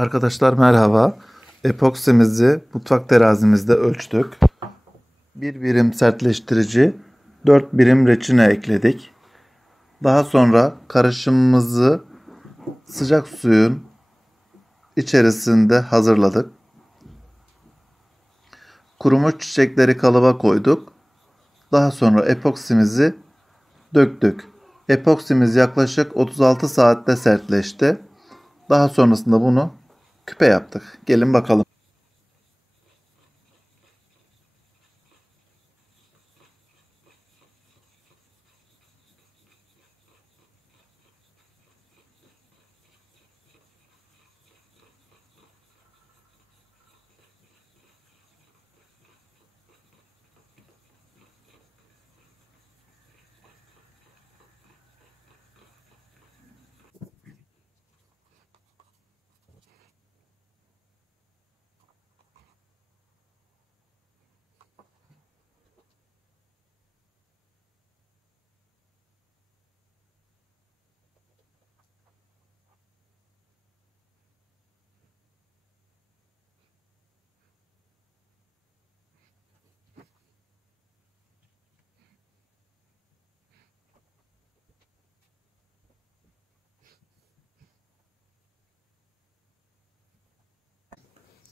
Arkadaşlar merhaba. Epoksimizi mutfak terazimizde ölçtük. 1 birim sertleştirici, 4 birim reçine ekledik. Daha sonra karışımımızı sıcak suyun içerisinde hazırladık. Kurumuş çiçekleri kalıba koyduk. Daha sonra epoksimizi döktük. Epoksimiz yaklaşık 36 saatte sertleşti. Daha sonrasında bunu küpe yaptık. Gelin bakalım.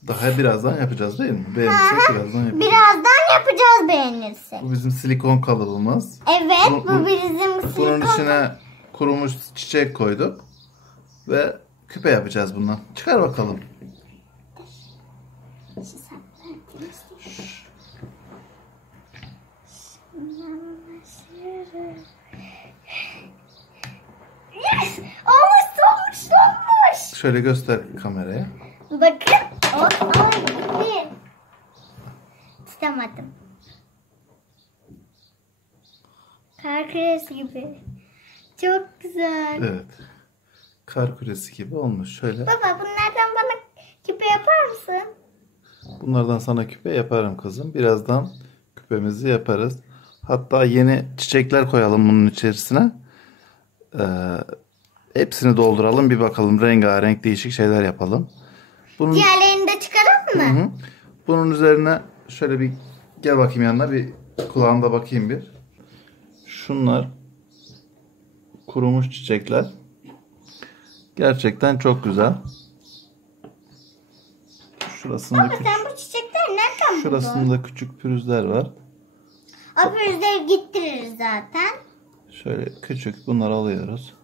Daha birazdan yapacağız değil mi? Beğenirsek birazdan yapacağız. Birazdan yapacağız beğenirsek. Bu bizim silikon kalıbımız. Evet, bu bizim silikon. Bunun içine kurumuş çiçek koyduk. Ve küpe yapacağız bundan. Çıkar bakalım. Yes! Olmuş. Şöyle göster kameraya. Bakın. Olmuş. Tutamadım. Kar küresi gibi. Çok güzel. Evet. Kar küresi gibi olmuş. Şöyle. Baba, bunlardan bana küpe yapar mısın? Bunlardan sana küpe yaparım kızım. Birazdan küpemizi yaparız. Hatta yeni çiçekler koyalım bunun içerisine. Hepsini dolduralım. Bir bakalım. Rengarenk değişik şeyler yapalım. Diğerlerini de çıkaralım mı? Hı. Bunun üzerine şöyle bir gel bakayım yanına. Bir kulağında bakayım bir. Şunlar kurumuş çiçekler. Gerçekten çok güzel. Baba, sen bu çiçekleri nereden buldun? Şurasında küçük pürüzler var. O pürüzleri gittiririz zaten. Şöyle küçük bunları alıyoruz.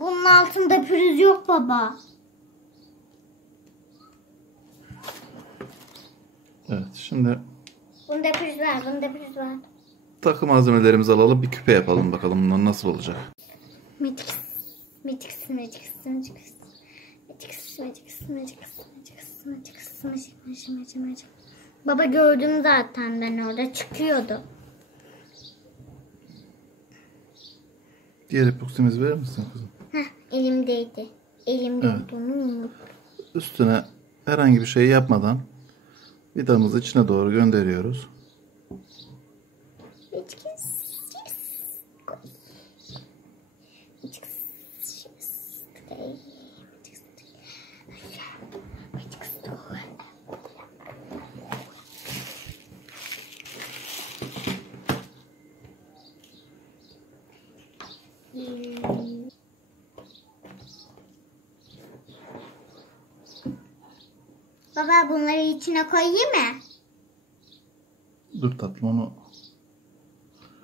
Bunun altında pürüz yok baba. Evet, şimdi Bunda pürüz var, bunda pürüz var. takı malzemelerimizi alalım. Bir küpe yapalım bakalım bundan nasıl olacak. Baba, gördüm zaten, ben orada çıkıyordu. Diğer epoksimizi verir misin kızım? Elimdeydi. Elimde Evet. olduğunu unuttum. Üstüne herhangi bir şey yapmadan vidamızı içine doğru gönderiyoruz. Baba, bunları içine koyayım mı? Dur tatlım onu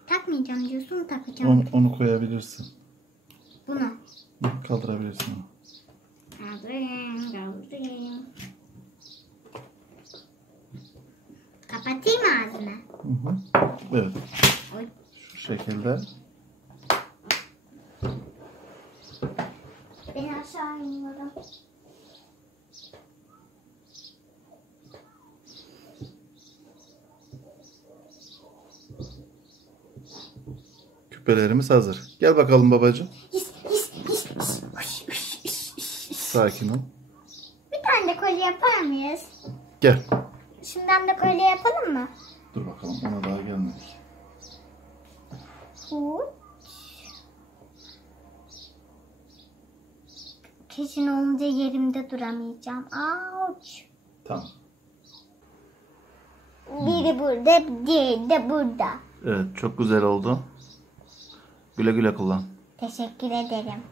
Takmayacağım diyorsun, takacağım. onu koyabilirsin. Bunu. Kaldırabilirsin onu. Kaldırayım. Kapatayım ağzını. Hı. Evet. Oy. Şu şekilde. Ben aşağı iniyorum. Küpelerimiz hazır. Gel bakalım babacığım. Sakin ol. Bir tane de kolye yapar mıyız? Gel. Şundan da kolye yapalım mı? Dur bakalım ona daha gelmedik. Bu. kesin olunca yerimde duramayacağım. Auç. Tamam. Biri burada, diğeri de burada. Evet, çok güzel oldu. Güle güle kullan. Teşekkür ederim.